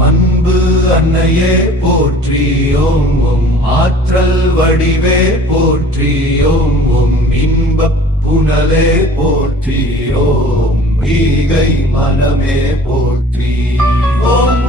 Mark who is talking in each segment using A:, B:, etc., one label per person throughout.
A: அன்பு அன்னையே போற்றியோம் உம் ஆற்றல் வடிவே போற்றியோம் உம் இன்பப் புனலே போற்றியோம் ஈகை மனமே போற்றி ஓம்.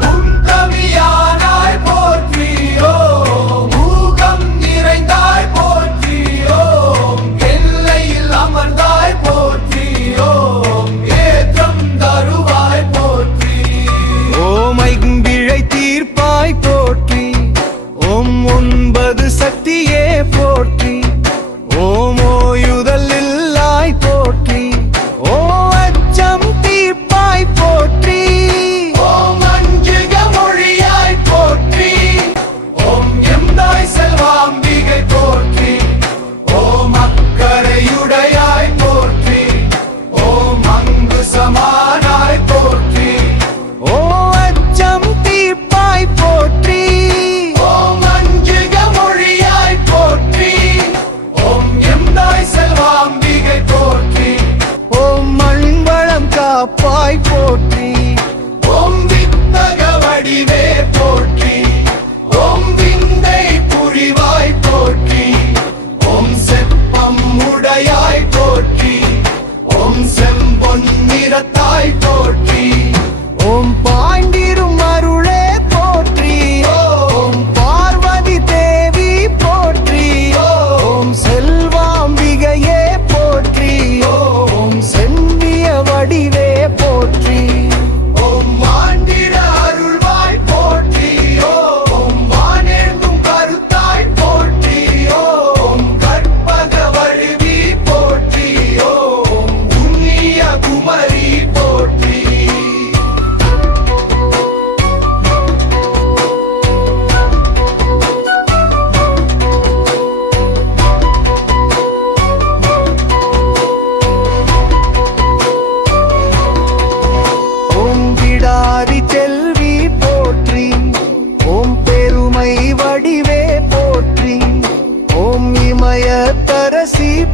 A: பொன்னிறத்தாய் போல்.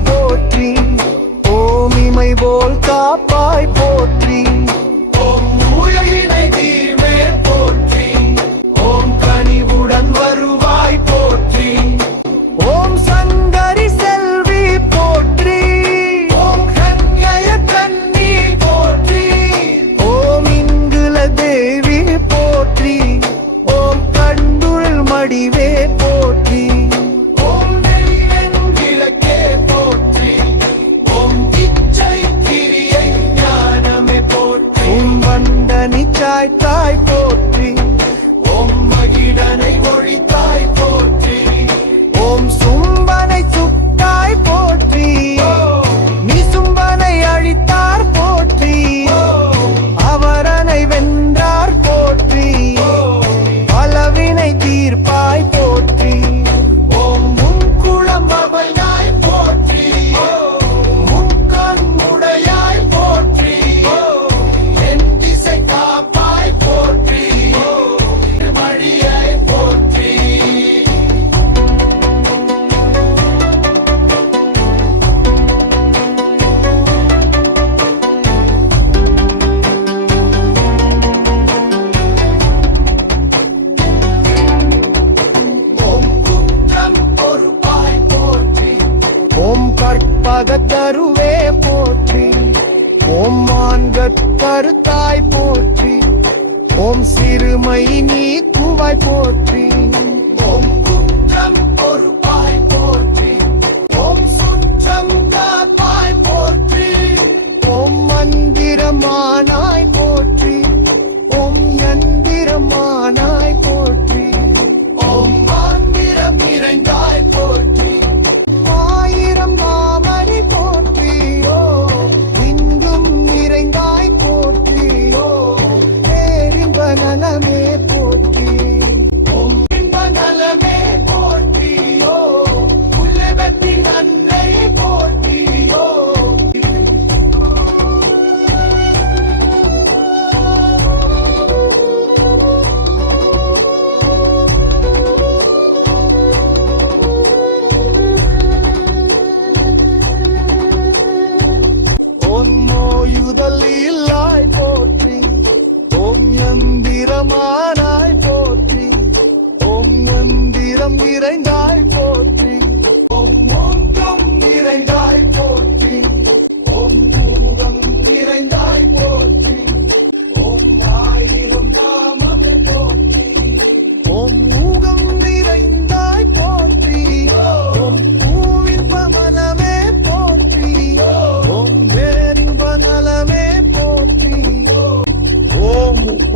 A: போற்றி.
B: ஓமிமை போல் காப்பாய் போற்றி.
A: tie for கருவே போற்றி. ஓம்
B: மான்கட் கருத்தாய் போற்றி. ஓம் சிறுமை
A: நீ குவாய் போற்றி. வல்லியில்லாய் போற்றி.
B: ஓம் எந்திரமானாய் போற்றி.
A: ஓம்
B: எந்திரம் நிறைந்த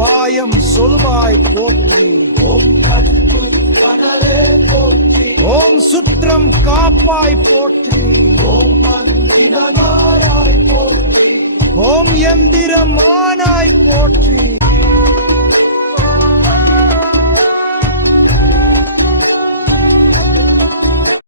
B: உபாயம் சொல்வாய் போற்றி.
A: ஓம்
B: சுற்றம் காப்பாய் போற்றி.
A: ஓம்
B: எந்திரம் ஆனாய் போற்றி.